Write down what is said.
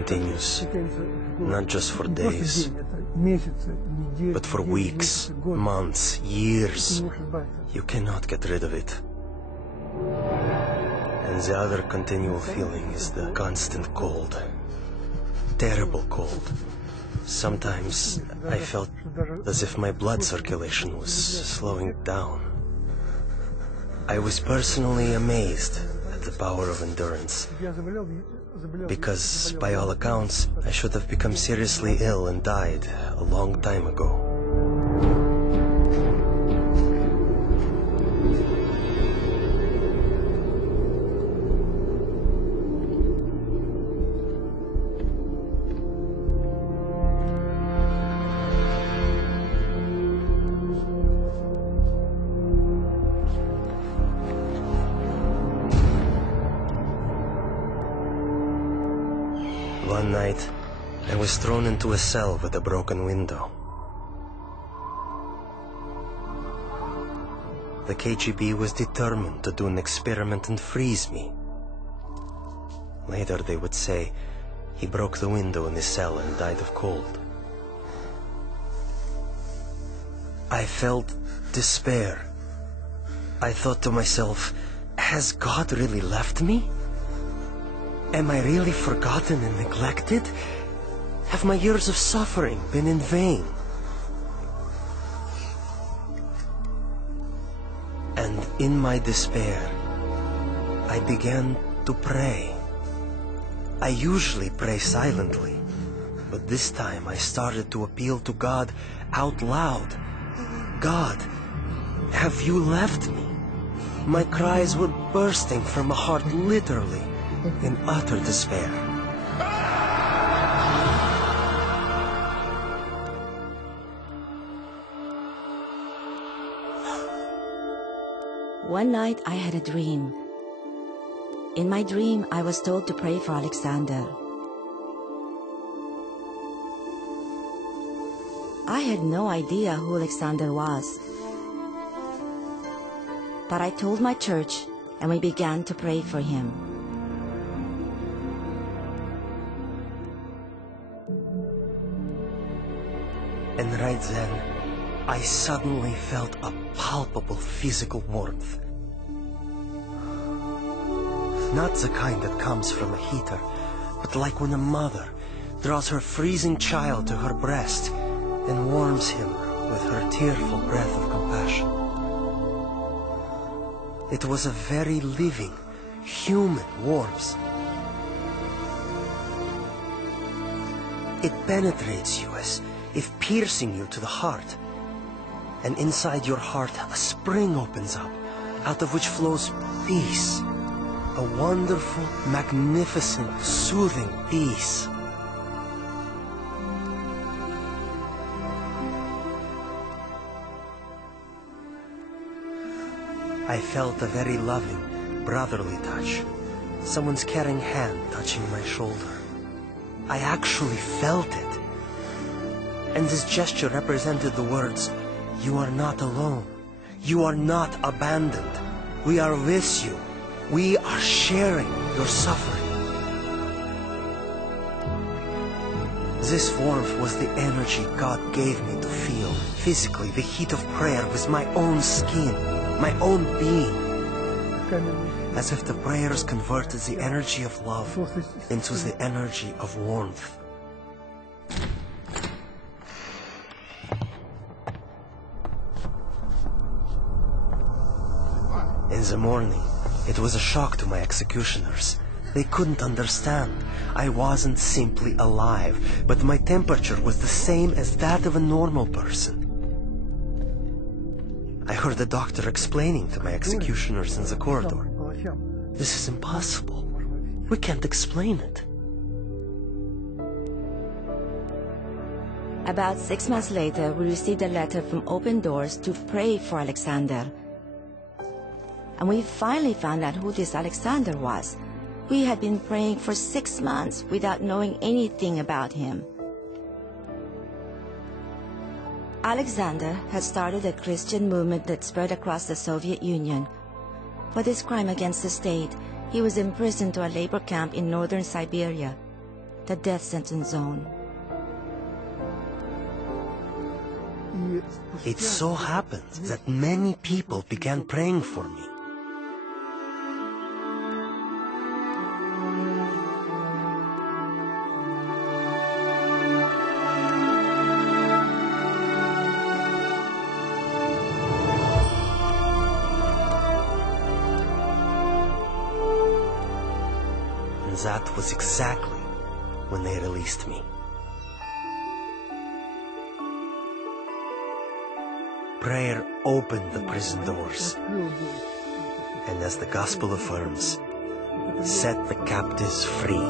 continues, not just for days, but for weeks, months, years. You cannot get rid of it. And the other continual feeling is the constant cold. Terrible cold. Sometimes I felt as if my blood circulation was slowing down. I was personally amazed at the power of endurance, because by all accounts, I should have become seriously ill and died a long time ago. One night, I was thrown into a cell with a broken window. The KGB was determined to do an experiment and freeze me. Later they would say he broke the window in his cell and died of cold. I felt despair. I thought to myself, has God really left me? Am I really forgotten and neglected? Have my years of suffering been in vain? And in my despair, I began to pray. I usually pray silently, but this time I started to appeal to God out loud. God, have you left me? My cries were bursting from my heart, literally, in utter despair. One night I had a dream. In my dream, I was told to pray for Alexander. I had no idea who Alexander was. But I told my church, and we began to pray for him. And right then, I suddenly felt a palpable physical warmth. Not the kind that comes from a heater, but like when a mother draws her freezing child to her breast and warms him with her tearful breath of compassion. It was a very living, human warmth. It penetrates you as if piercing you to the heart. And inside your heart, a spring opens up, out of which flows peace. A wonderful, magnificent, soothing peace. I felt a very loving, brotherly touch. Someone's caring hand touching my shoulder. I actually felt it. And this gesture represented the words, "You are not alone. You are not abandoned. We are with you. We are sharing your suffering." This warmth was the energy God gave me to feel physically the heat of prayer with my own skin, my own being. As if the prayers converted the energy of love into the energy of warmth. In the morning, it was a shock to my executioners. They couldn't understand. I wasn't simply alive, but my temperature was the same as that of a normal person. I heard the doctor explaining to my executioners in the corridor, "This is impossible. We can't explain it." About 6 months later, we received a letter from Open Doors to pray for Alexander. And we finally found out who this Alexander was. We had been praying for 6 months without knowing anything about him. Alexander had started a Christian movement that spread across the Soviet Union. For this crime against the state, he was imprisoned to a labor camp in northern Siberia. the death sentence zone. It so happened that many people began praying for me. And that was exactly when they released me. Prayer opened the prison doors, and as the gospel affirms, set the captives free.